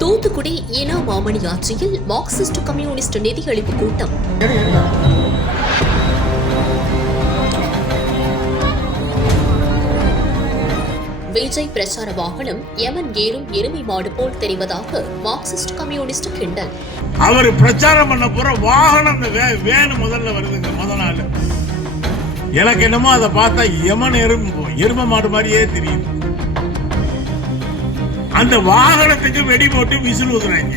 தூத்துக்குடி ஈனா மாமணி ஆட்சியில் Marxist communist நிதியளிப்பு கூட்டம். விஜய் பிரச்சார வாகனம் எமன் ஏறும் எருமை மாடு போல் தெரிவதாக மார்க்சிஸ்ட் கம்யூனிஸ்ட் கிண்டல். அவர் பிரச்சாரம் பண்ண போற வாகனம் வேணு முதல்ல வருதுங்க. முதல் நாள் எனக்கு என்னமோ அதை பார்த்தா எமன் எருமை மாடு மாதிரியே தெரியுது. அந்த வாகனத்துக்கு வெடி போட்டு விசில் ஊதுறாங்க.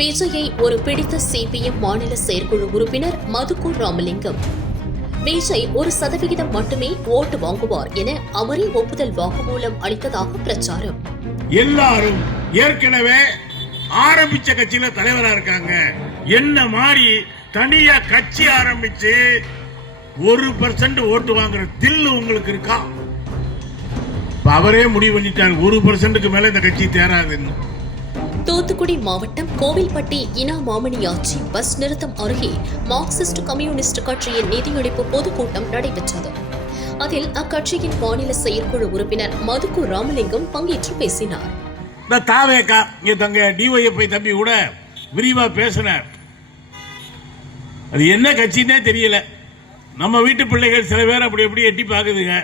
விஜயை ஒரு பிடித்த சிபிஎம் மாநில செயற்குழு உறுப்பினர் மதுக்கூர் ராமலிங்கம். விஜய் 1% மட்டுமே ஓட்டு வாங்குவார் என அவரே ஒப்புதல் வாக்குமூலம் அளித்ததாக பிரச்சாரம். எல்லாரும் ஏற்கனவே ஆரம்பிச்ச கட்சியில தலைவரா இருக்காங்க. என்ன மாதிரி தனியா கட்சி ஆரம்பிச்சு 1% ஓட்டு வாங்குற தில்லு உங்களுக்கு இருக்கா? அவரே முடிவு பண்ணிட்டார் 1%க்கு மேல இந்த கட்சி தேராதுன்னு. தூத்துக்குடி மாவட்டம் கோவில்பட்டி ஈனா மாமணி ஆட்சி பஸ் நிறுத்தம் அருகே மார்க்சிஸ்ட் கம்யூனிஸ்ட் கட்சியின் நிதியளிப்பு பொதுக்கூட்டம் நடைபெற்றது. அதில் அக்கட்சியின் மாநில செயற்குழு உறுப்பினர் மதுக்கூர் ராமலிங்கம் பங்கேற்று பேசினார். தம்பி கூட விரிவா பேசினார். அது என்ன கட்சின்னே தெரியல. நம்ம வீட்டு பிள்ளைகள் சில பேர் அப்படி எப்படி எட்டி பாக்குதுங்க.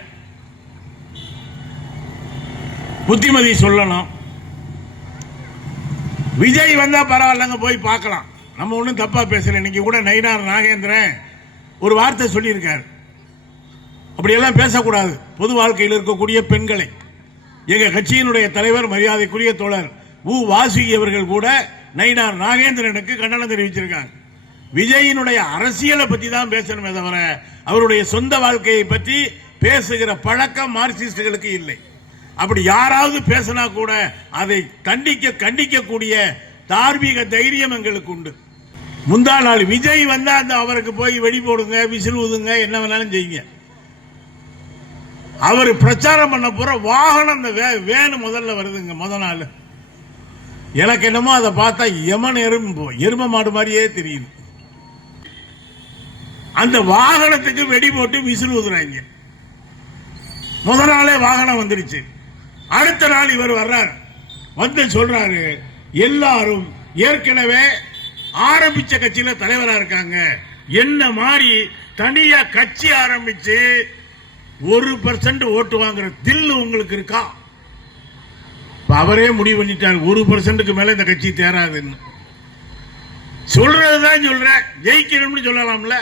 புத்திமதி சொல்லணும். விஜய் வந்தா பரவாயில்லங்க, போய் பார்க்கலாம். நம்ம ஒன்றும் தப்பா பேசல. இன்னைக்கு கூட நயினார் நாகேந்திரன் ஒரு வார்த்தை சொல்லியிருக்காரு. அப்படியெல்லாம் பேசக்கூடாது. பொது வாழ்க்கையில் இருக்கக்கூடிய பெண்களை எங்க கட்சியினுடைய தலைவர் மரியாதைக்குரிய தோழர் வாசுகி அவர்கள் கூட நயினார் நாகேந்திரனுக்கு கண்டனம் தெரிவிச்சிருக்காங்க. விஜயினுடைய அரசியலை பத்தி தான் பேசணுமே தவிர அவருடைய சொந்த வாழ்க்கையை பற்றி பேசுகிற பழக்கம் மார்க்சிஸ்டுகளுக்கு இல்லை. அப்படி யாராவது பேசினா கூட அதை கண்டிக்கக்கூடிய தார்மீக தைரியம் எங்களுக்கு உண்டு. முந்தா நாள் விஜய் வந்தா அந்த அவருக்கு போய் வெடி போடுங்க, விசில் ஊதுங்க, என்ன வேணாலும் செய்யுங்க. அவர் பிரச்சாரம் பண்ண போற வாகனம் வேணு முதல்ல வருதுங்க. முதல் நாள் எனக்கு என்னமோ அதை பார்த்தா எமன் எருமை மாடு மாதிரியே தெரியுது. அந்த வாகனத்துக்கு வெடி போட்டு விசில் ஊதுறாங்க. முதல் நாளே வாகனம் வந்துருச்சு. அடுத்த நாள் இவர் வர்றார், வந்து சொல்றாரு எல்லாரும் ஏற்கனவே ஆரம்பிச்ச கட்சியில தலைவரா இருக்காங்க. என்ன மாதிரி தனியா கட்சி ஆரம்பிச்சு 1% ஓட்டு வாங்குற தில்லு உங்களுக்கு இருக்கா? அவரே முடிவு பண்ணிட்டார் 1%க்கு மேல இந்த கட்சி தேராதுன்னு. சொல்றதுதான் சொல்ற, ஜெயிக்கணும்னு சொல்லலாம்ல.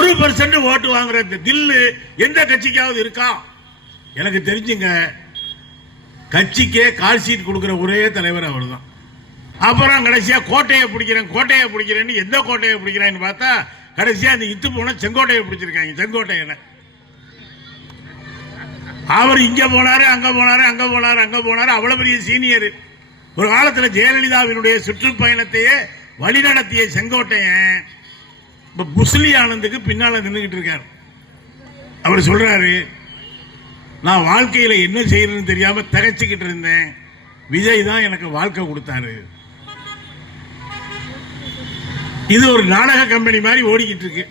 1% ஓட்டு வாங்குற தில்லு எந்த கட்சிக்காவது இருக்கா? எனக்கு தெரிஞ்சுங்க, கட்சிக்கே கால் ஷீட் கொடுக்கிற ஒரே தலைவர் அவர் தான். அப்புறம் கடைசியா கோட்டையை பிடிக்கிறேன்னு எந்த கோட்டையை பிடிக்கிறான்னு பார்த்தா கடைசியா அந்த இத்து போன செங்கோட்டையை பிடிச்சிருக்காங்க. செங்கோட்டையில அவர் இங்க போனாரு, அங்க போனாரு. அவ்வளவு பெரிய சீனியர். ஒரு காலத்தில் ஜெயலலிதாவினுடைய சுற்றுப்பயணத்தையே வழிநடத்திய செங்கோட்டையன் இப்ப புஸ்லி ஆனந்துக்கு பின்னால நின்றுகிட்டு இருக்காரு. அவர் சொல்றாரு, நான் வாழ்க்கையில என்ன செய்யறதுன்னு தெரியாம தகச்சுக்கிட்டு இருந்தேன். விஜய் தான் எனக்கு வாழ்க்கை கொடுத்தாரு. இது ஒரு நாடக கம்பெனி மாதிரி ஓடிக்கிட்டு இருக்கு.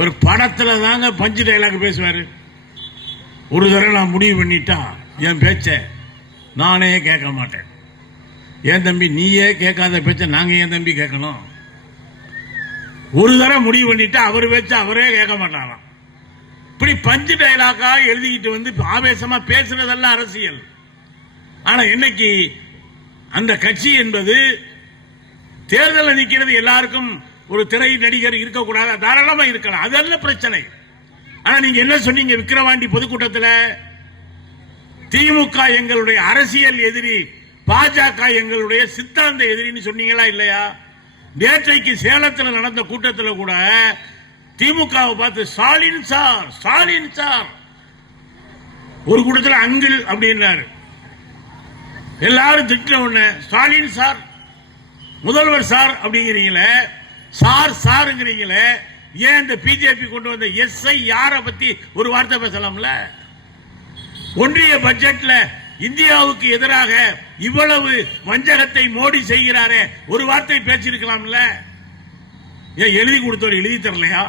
ஒரு படத்துல தாங்க பஞ்சு டைலாக் பேசுவாரு. ஒரு தடவை நான் முடிவு பண்ணிட்டா என் பேச்ச நானே கேட்க மாட்டேன். ஏன் தம்பி நீயே கேட்காத பேச்ச நாங்க ஏன் தம்பி கேட்கணும்? ஒரு தடவை முடிவு பண்ணிட்டா அவர் பேச்ச அவரே கேட்க மாட்டாராம். இப்படி பஞ்சு டைலாக்கா எழுதிக்கிட்டு வந்து ஆவேசமா பேசுறதெல்லாம் அரசியல். ஆனா இன்னைக்கு அந்த கட்சி என்பது தேர்தலில் நிற்கிறது. எல்லாருக்கும் ஒரு திரை நடிகர் இருக்கக்கூடாது, தாராளமா இருக்கலாம், அதெல்லாம் பிரச்சனை. ஆனா நீங்க என்ன சொன்னீங்க விக்கிரவாண்டி பொதுக்கூட்டத்தில்? திமுக எங்களுடைய அரசியல் எதிரி, பாஜக எங்களுடைய சித்தாந்த எதிரின்னு சொன்னீங்களா இல்லையா? நேற்றைக்கு சேலத்தில் நடந்த கூட்டத்தில் கூட திமுகவை பார்த்து ஸ்டாலின் சார் ஒரு கூட்டத்தில் அங்கிள் அப்படின்னாரு. எல்லாரும் திட்ட உடனே ஸ்டாலின் சார், முதல்வர் சார் அப்படிங்கிறீங்களே, சார் சாருங்கிறீங்களே, ஏன் இந்த பிஜேபி கொண்டு வந்த எஸ்ஐ யாரை பத்தி ஒரு வார்த்தை பேசலாம்ல? ஒன்றிய பட்ஜெட்ல இந்தியாவுக்கு எதிராக இவ்வளவு வஞ்சகத்தை மோடி செய்கிறாரே, ஒரு வார்த்தை பேசியிருக்கலாம்ல? ஏன் எழுதி கொடுத்தவர் எழுதி தரலையா?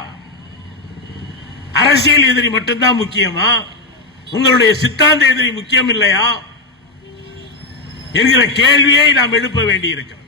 அரசியல் எதிரி மட்டும்தான் முக்கியமா? உங்களுடைய சித்தாந்த எதிரி முக்கியம் இல்லையா என்கிற கேள்வியை நாம் எழுப்ப வேண்டியிருக்கிறது.